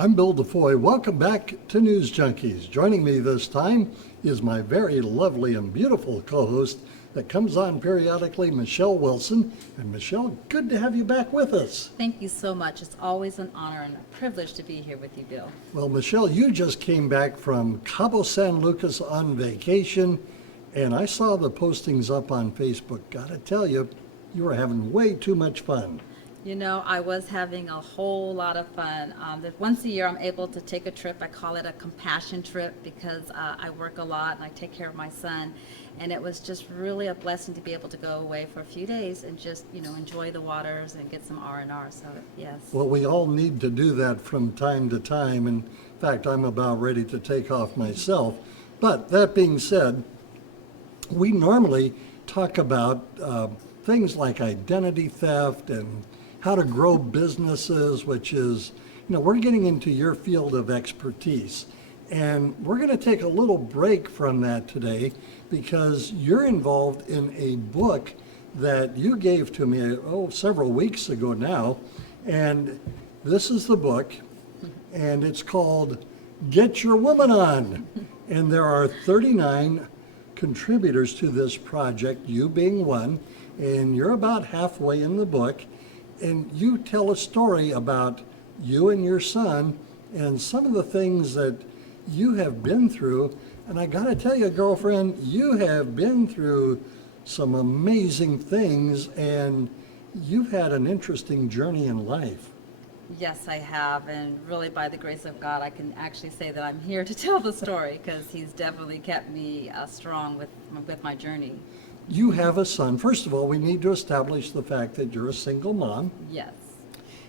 I'm Bill DeFoi. Welcome back to News Junkies. Joining me this time is my very lovely and beautiful co-host that comes on periodically, Michele Wilson. And Michele, good to have you back with us. Thank you so much. It's always an honor and a privilege to be here with you, Bill. Well, Michele, you just came back from Cabo San Lucas on vacation, and I saw the postings up on Facebook. Gotta tell you, you were having way too much fun. You know, I was having a whole lot of fun. Once a year, I'm able to take a trip. I call it a compassion trip because I work a lot and I take care of my son. And it was just really a blessing to be able to go away for a few days and just, enjoy the waters and get some R&R. So, yes. Well, we all need to do that from time to time. In fact, I'm about ready to take off myself. But that being said, we normally talk about things like identity theft and how to grow businesses, which is, we're getting into your field of expertise. And we're going to take a little break from that today because you're involved in a book that you gave to me, several weeks ago now. And this is the book, and it's called Get Your Woman On. And there are 39 contributors to this project, you being one, and you're about halfway in the book. And you tell a story about you and your son and some of the things that you have been through. And I gotta tell you, girlfriend, you have been through some amazing things and you've had an interesting journey in life. Yes, I have. And really, by the grace of God, I can actually say that I'm here to tell the story because he's definitely kept me strong with my journey. You have a son. First of all, we need to establish the fact that you're a single mom. Yes.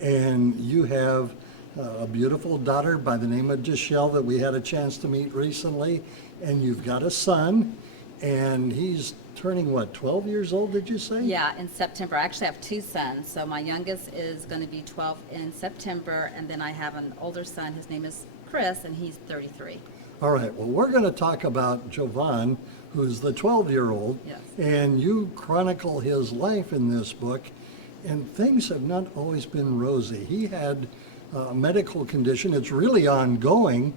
And you have a beautiful daughter by the name of Giselle that we had a chance to meet recently. And you've got a son, and he's turning, 12 years old, did you say? Yeah, in September. I actually have two sons. So my youngest is going to be 12 in September, and then I have an older son. His name is Chris, and he's 33. All right, well, we're going to talk about Jovan, who's the 12-year-old, Yes. and you chronicle his life in this book, and things have not always been rosy. He had a medical condition. It's really ongoing,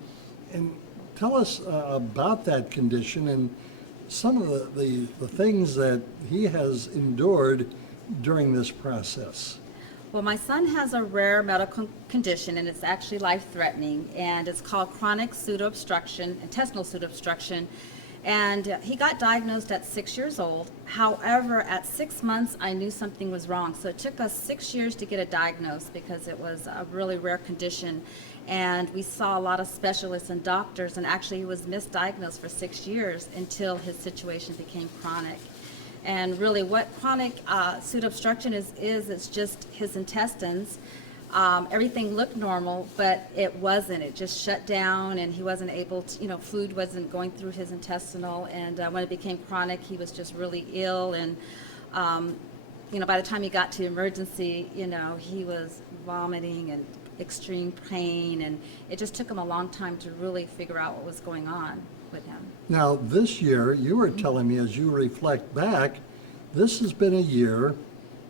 and tell us about that condition and some of the things that he has endured during this process. Well, my son has a rare medical condition, and it's actually life-threatening, and it's called chronic pseudoobstruction, intestinal pseudoobstruction. And he got diagnosed at 6 years old. However, at 6 months, I knew something was wrong. So it took us 6 years to get it diagnosed because it was a really rare condition. And we saw a lot of specialists and doctors, and actually he was misdiagnosed for 6 years until his situation became chronic. And really what chronic pseudoobstruction is it's just his intestines. Everything looked normal, but it wasn't. It just shut down, and he wasn't able to, food wasn't going through his intestinal. And when it became chronic, he was just really ill. And, by the time he got to emergency, he was vomiting and extreme pain. And it just took him a long time to really figure out what was going on with him. Now, this year, you were telling me as you reflect back, this has been a year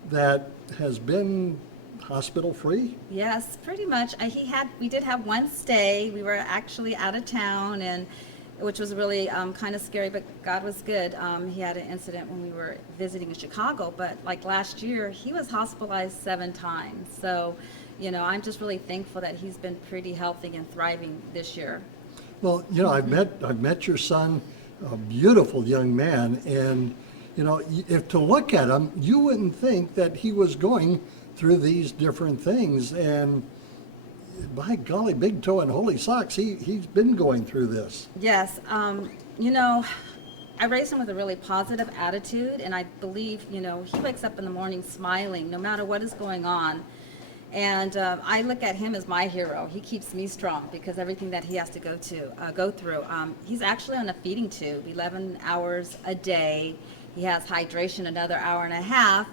that has been hospital free? Yes, pretty much. We did have one stay. We were actually out of town, and which was really kind of scary, but God was good. He had an incident when we were visiting in Chicago, but like last year, he was hospitalized 7 times. So, I'm just really thankful that he's been pretty healthy and thriving this year. Well, I've met your son, a beautiful young man, and if to look at him, you wouldn't think that he was going through these different things. And by golly, big toe and holy socks, he's been going through this. Yes, I raised him with a really positive attitude, and I believe, he wakes up in the morning smiling no matter what is going on. And I look at him as my hero. He keeps me strong because everything that he has to go through. He's actually on a feeding tube, 11 hours a day. He has hydration another hour and a half.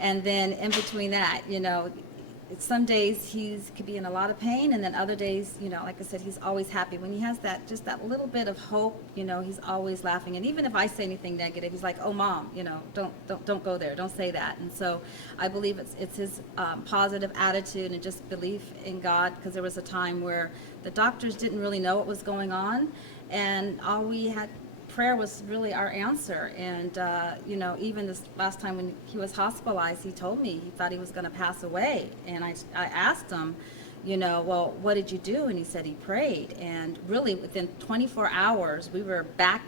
And then in between that, some days could be in a lot of pain, and then other days, like I said, he's always happy. When he has just that little bit of hope, he's always laughing. And even if I say anything negative, he's like, "Oh, Mom, don't go there, don't say that." And so I believe it's his positive attitude and just belief in God, because there was a time where the doctors didn't really know what was going on, and all we had, prayer was really our answer. And even this last time when he was hospitalized, he told me he thought he was going to pass away, and I asked him, well, what did you do? And he said he prayed, and really within 24 hours we were back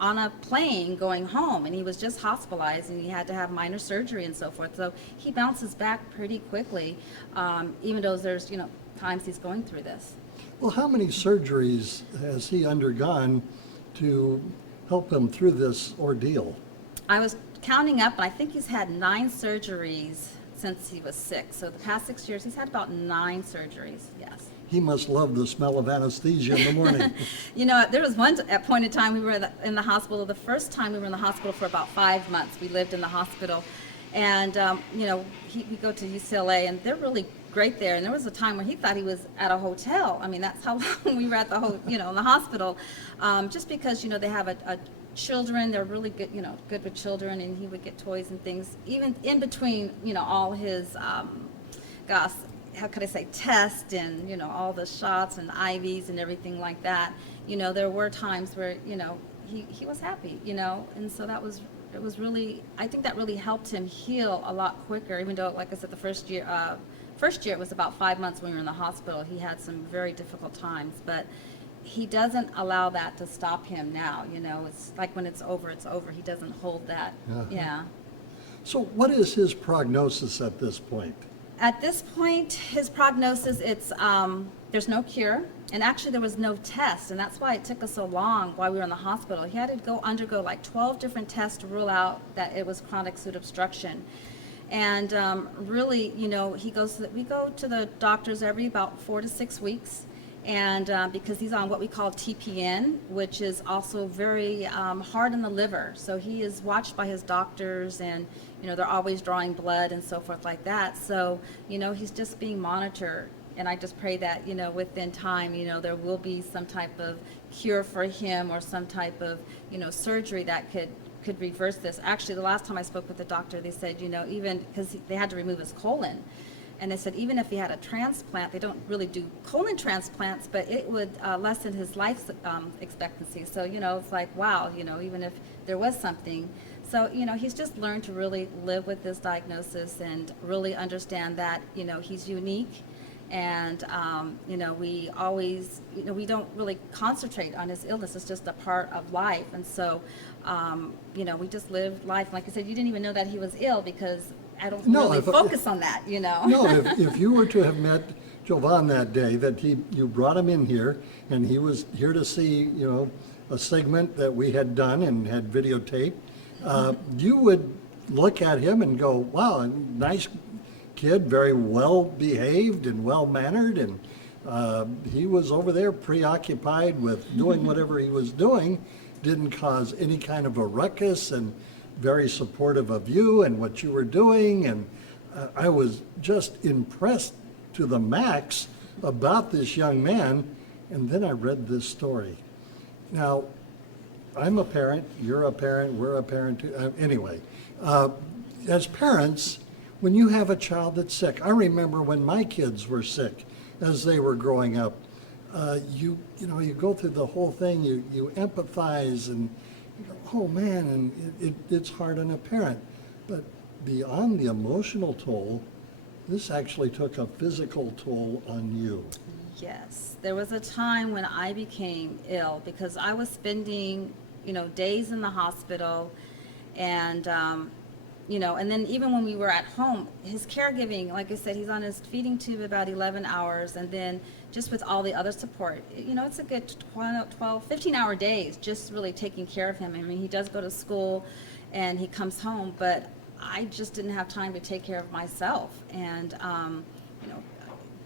on a plane going home, and he was just hospitalized and he had to have minor surgery and so forth. So he bounces back pretty quickly, even though there's times he's going through this. Well, how many surgeries has he undergone to help him through this ordeal? I was counting up, and I think he's had 9 surgeries since he was 6. So the past 6 years, he's had about 9 surgeries, yes. He must love the smell of anesthesia in the morning. There was one point in time we were in the hospital. The first time we were in the hospital for about 5 months. We lived in the hospital. And, we go to UCLA, and they're really great there. And there was a time when he thought he was at a hotel. I mean, that's how long we were at in the hospital. Just because, they have a children, they're really good, good with children, and he would get toys and things, even in between, all his, how could I say, tests and, all the shots and IVs and everything like that. There were times where, he was happy, and so it was really, I think that really helped him heal a lot quicker, even though, like I said, the first year it was about 5 months when we were in the hospital. He had some very difficult times, but he doesn't allow that to stop him now. It's like when it's over, it's over. He doesn't hold that. Uh-huh. Yeah. So what is his prognosis at this point? At this point, his prognosis, it's there's no cure, and actually there was no test, and that's why it took us so long while we were in the hospital. He had to undergo like 12 different tests to rule out that it was chronic pseudo obstruction. And really, we go to the doctors every about 4 to 6 weeks, and because he's on what we call TPN, which is also very hard on the liver. So he is watched by his doctors, and they're always drawing blood and so forth like that. So he's just being monitored, and I just pray that within time there will be some type of cure for him, or some type of surgery that could reverse this. Actually, the last time I spoke with the doctor, they said, even because they had to remove his colon, and they said even if he had a transplant, they don't really do colon transplants, but it would lessen his life expectancy. So, it's like, wow, even if there was something. So, he's just learned to really live with this diagnosis and really understand that, he's unique. And, we always, we don't really concentrate on his illness. It's just a part of life. And so, we just live life. Like I said, you didn't even know that he was ill, because I don't really focus on that, No, if you were to have met Jovan that day, that you brought him in here, and he was here to see, a segment that we had done and had videotaped, you would look at him and go, wow, nice kid, very well behaved and well mannered, and he was over there preoccupied with doing whatever he was doing, didn't cause any kind of a ruckus, and very supportive of you and what you were doing. And I was just impressed to the max about this young man. And then I read this story. Now, I'm a parent, you're a parent, we're a parent too. Anyway, as parents, when you have a child that's sick, I remember when my kids were sick as they were growing up, you go through the whole thing, you empathize, and you go, oh man, and it's hard on a parent. But beyond the emotional toll, this actually took a physical toll on you. Yes, there was a time when I became ill because I was spending, days in the hospital, and and then even when we were at home, his caregiving, like I said, he's on his feeding tube about 11 hours, and then just with all the other support, it's a good 12, 15-hour days just really taking care of him. I mean, he does go to school and he comes home, but I just didn't have time to take care of myself. And,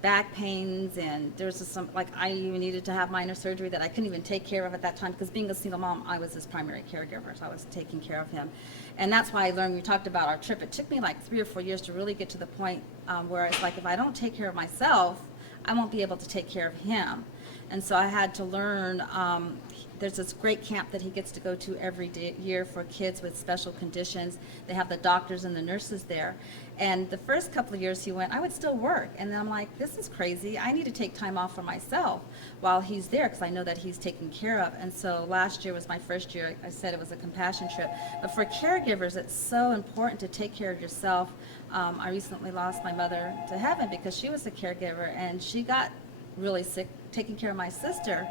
back pains, and there's just some, like, I even needed to have minor surgery that I couldn't even take care of at that time, because being a single mom, I was his primary caregiver, so I was taking care of him. And that's why I learned, we talked about our trip, it took me like 3 or 4 years to really get to the point where it's like, if I don't take care of myself, I won't be able to take care of him. And so I had to learn, there's this great camp that he gets to go to every year for kids with special conditions. They have the doctors and the nurses there. And the first couple of years he went, I would still work. And then I'm like, this is crazy. I need to take time off for myself while he's there, because I know that he's taken care of. And so last year was my first year. I said it was a compassion trip. But for caregivers, it's so important to take care of yourself. I recently lost my mother to heaven because she was a caregiver, and she got really sick taking care of my sister,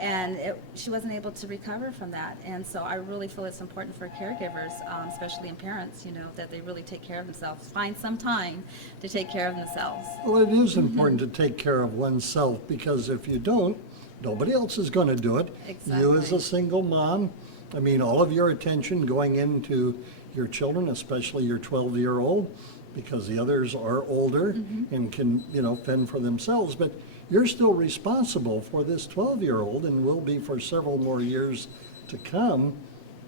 and she wasn't able to recover from that. And so I really feel it's important for caregivers, especially in parents, that they really take care of themselves, find some time to take care of themselves. Well, it is important to take care of oneself, because if you don't, nobody else is going to do it. Exactly. You as a single mom, I mean, all of your attention going into your children, especially your 12-year-old, because the others are older and can, fend for themselves. But you're still responsible for this 12-year-old, and will be for several more years to come,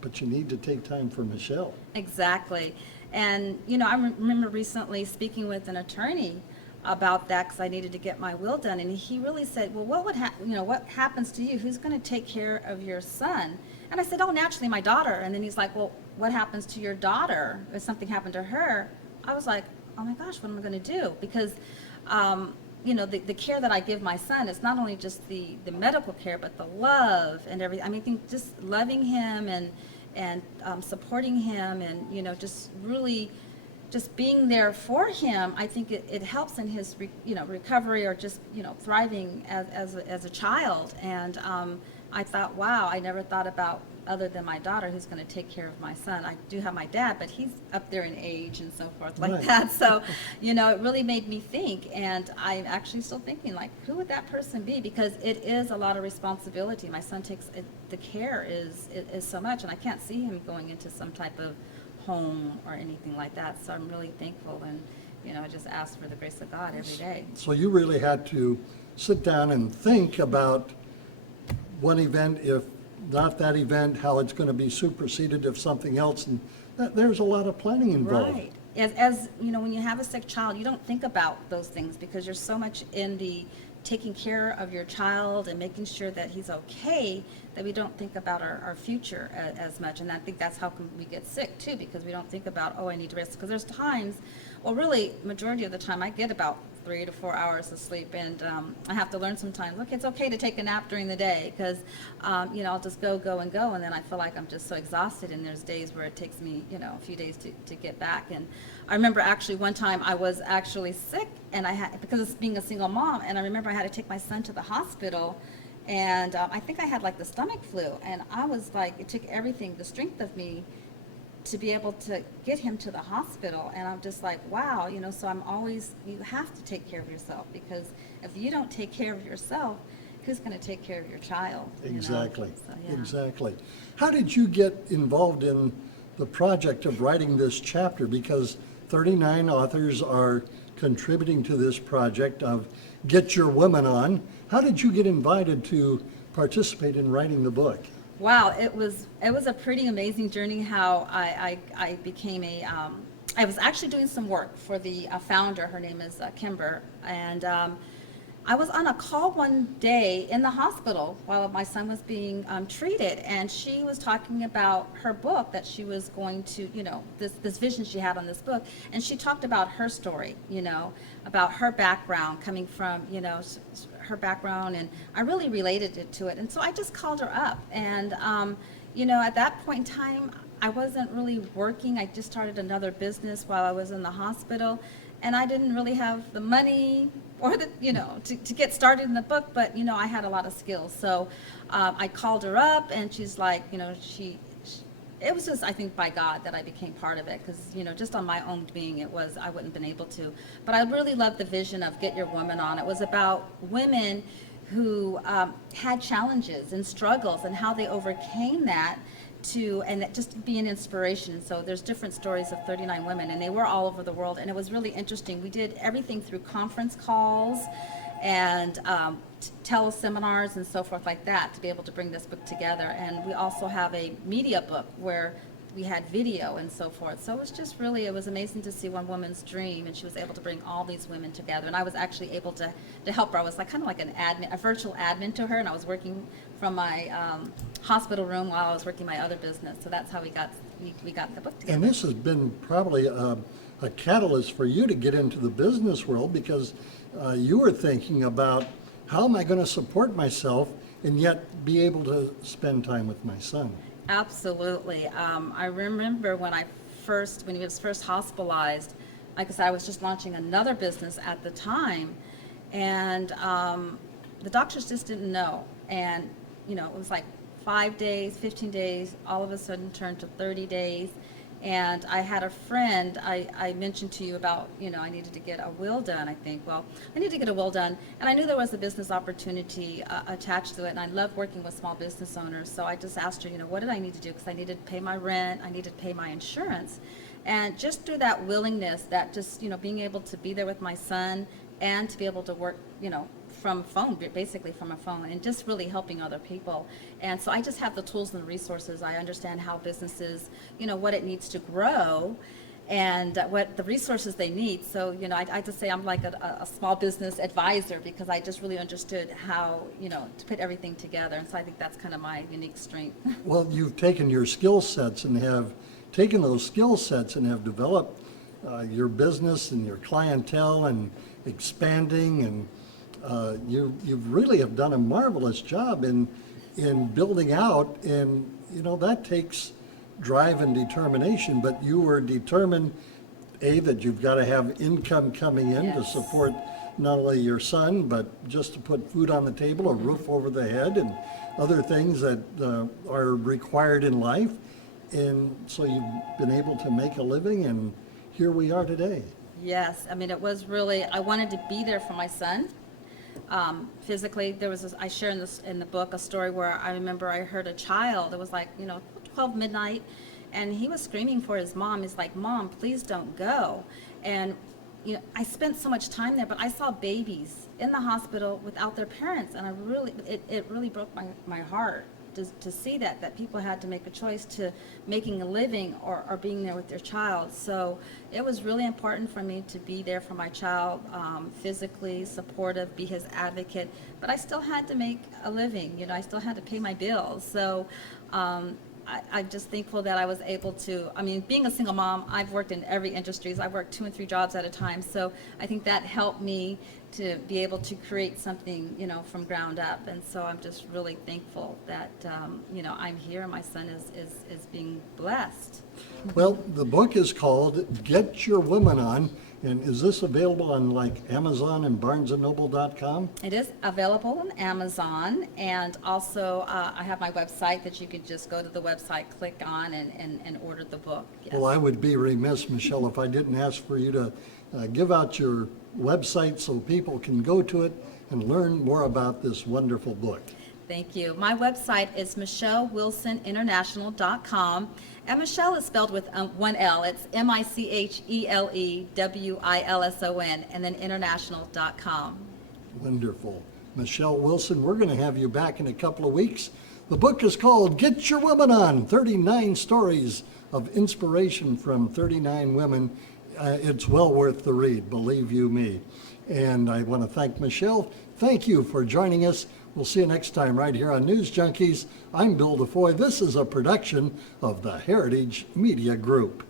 but you need to take time for Michele. Exactly. And, I remember recently speaking with an attorney about that, because I needed to get my will done, and he really said, well, what happens to you? Who's going to take care of your son? And I said, oh, naturally, my daughter. And then he's like, well, what happens to your daughter if something happened to her? I was like, oh my gosh, what am I going to do? Because the care that I give my son is not only just the medical care, but the love and everything. I mean, I think just loving him and supporting him, and just really just being there for him. I think it helps in his recovery, or just thriving as a child. And I thought, wow, I never thought about other than my daughter who's going to take care of my son. I do have my dad, but he's up there in age and so forth like that. So, it really made me think, and I'm actually still thinking, like, who would that person be? Because it is a lot of responsibility. My son takes it, the care is so much, and I can't see him going into some type of home or anything like that. So I'm really thankful, and I just ask for the grace of God every day. So you really had to sit down and think about one event, if not that event, how it's going to be superseded if something else, and there's a lot of planning involved. Right. As when you have a sick child, you don't think about those things, because you're so much in the taking care of your child and making sure that he's okay, that we don't think about our future as much. And I think that's how we get sick too, because we don't think about, oh, I need to rest. Because there's times, well, really, majority of the time, I get about 3 to 4 hours of sleep, and I have to learn sometimes, look, it's okay to take a nap during the day, because I'll just go, and then I feel like I'm just so exhausted, and there's days where it takes me a few days to get back. And I remember actually one time I was actually sick, and because of being a single mom, and I remember I had to take my son to the hospital, and I think I had like the stomach flu, and I was like, it took everything, the strength of me, to be able to get him to the hospital. And I'm just like, wow, so I'm always, you have to take care of yourself, because if you don't take care of yourself, who's going to take care of your child? Exactly. So, yeah. Exactly. How did you get involved in the project of writing this chapter? Because 39 authors are contributing to this project of Get Your Woman On. How did you get invited to participate in writing the book? Wow, it was a pretty amazing journey how I became I was actually doing some work for the founder. Her name is Kimber, and I was on a call one day in the hospital while my son was being treated, and she was talking about her book that she was going to, this vision she had on this book, and she talked about her story, about her background coming from, her background, and I really related it to it. And so I just called her up, and at that point in time, I wasn't really working. I just started another business while I was in the hospital, and I didn't really have the money or the, to get started in the book, but I had a lot of skills. So I called her up, and she's like, it was just, I think, by God that I became part of it, because, just on my own being, I wouldn't have been able to. But I really loved the vision of Get Your Woman On. It was about women who had challenges and struggles, and how they overcame that and that just be an inspiration. So there's different stories of 39 women, and they were all over the world, and it was really interesting. We did everything through conference calls and teleseminars and so forth like that to be able to bring this book together. And we also have a media book where we had video and so forth. So it was just really, it was amazing to see one woman's dream, and she was able to bring all these women together. And I was actually able to help her. I was like kind of like an admin, a virtual admin to her, and I was working from my hospital room while I was working my other business. So that's how we got the book together. And this has been probably a catalyst for you to get into the business world, because you were thinking about, how am I going to support myself and yet be able to spend time with my son? Absolutely. I remember when he was first hospitalized, like I said, I was just launching another business at the time, and the doctors just didn't know. And, it was like 5 days, 15 days, all of a sudden turned to 30 days. And I had a friend, I mentioned to you about, I needed to get a will done, I think. Well, I needed to get a will done, and I knew there was a business opportunity attached to it, and I love working with small business owners. So I just asked her, what did I need to do? Because I needed to pay my rent, I needed to pay my insurance. And just through that willingness, that just, being able to be there with my son and to be able to work, from phone, basically from a phone, and just really helping other people. And so I just have the tools and the resources. I understand how businesses, what it needs to grow and what the resources they need. So, I just say I'm like a small business advisor, because I just really understood how, to put everything together. And so I think that's kind of my unique strength. Well, you've taken your skill sets and have taken those skill sets and have developed your business and your clientele and expanding, and you really have done a marvelous job in building out, and that takes drive and determination. But you were determined, that you've got to have income coming in to support not only your son, but just to put food on the table, a roof over the head, and other things that are required in life. And so you've been able to make a living, and here we are today. Yes, I mean, it was really, I wanted to be there for my son. Physically, there was I share in the book a story where I remember I heard a child. It was like 12 midnight, and he was screaming for his mom. He's like, "Mom, please don't go." And I spent so much time there, but I saw babies in the hospital without their parents, and it really broke my heart to see that people had to make a choice to making a living or being there with their child. So it was really important for me to be there for my child, physically supportive, be his advocate, but I still had to make a living. I still had to pay my bills. So I'm just thankful that I was able to, being a single mom, I've worked in every industry. I've worked 2 and 3 jobs at a time. So I think that helped me to be able to create something, from ground up. And so I'm just really thankful that, I'm here and my son is being blessed. Well, the book is called Get Your Woman On. And is this available on like Amazon and BarnesandNoble.com? It is available on Amazon, and also I have my website that you can just go to the website, click on, and order the book. Yes. Well, I would be remiss, Michele, if I didn't ask for you to give out your website so people can go to it and learn more about this wonderful book. Thank you. My website is MicheleWilsonInternational.com, and Michele is spelled with one L. It's MicheleWilson, and then international.com. Wonderful. Michele Wilson, we're going to have you back in a couple of weeks. The book is called Get Your Woman On, 39 Stories of Inspiration from 39 Women. It's well worth the read, believe you me. And I want to thank Michele. Thank you for joining us. We'll see you next time right here on News Junkies. I'm Bill DeFoy. This is a production of the Heritage Media Group.